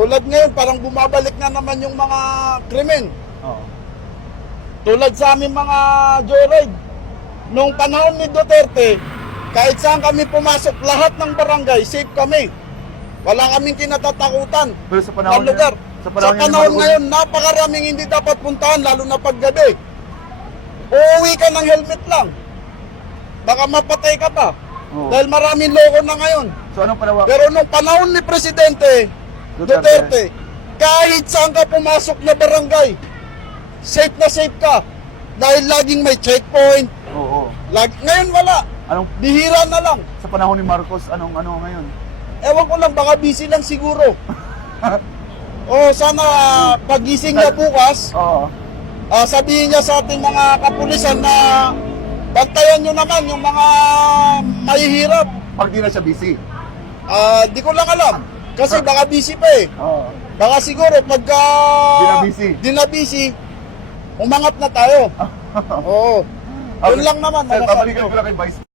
Tulad ngayon, parang bumabalik na naman yung mga krimen. Oo. Tulad sa aming mga joyride. Nung panahon ni Duterte, kahit saan kami pumasok, lahat ng barangay, safe kami. Wala kaming kinatatakutan Pero sa na panahon lugar. niya, Sa panahon ngayon, napakaraming hindi dapat puntahan, lalo na paggabi. Uuwi ka ng helmet lang. Baka mapatay ka pa. Oo. Dahil maraming loko na ngayon. So anong panawa? Pero nung panahon ni Presidente Duterte, kahit saan ka pumasok na barangay, safe na safe ka. Dahil laging may checkpoint. Oo. Ngayon wala. Anong Bihira na lang. sa panahon ni Marcos, anong ngayon? Ewan ko lang, baka busy lang siguro. Sana pagising niya bukas, Oo. sabihin niya sa ating mga kapulisan na bantayan nyo naman yung mga mahihirap. Pag di na siya busy. Di ko lang alam. Kasi baka busy pa eh. Oo. Baka siguro pagka di na busy, umangat na tayo. Oo. Yun lang naman. Sir, masasabi babalikan ko. ko lang kay Vice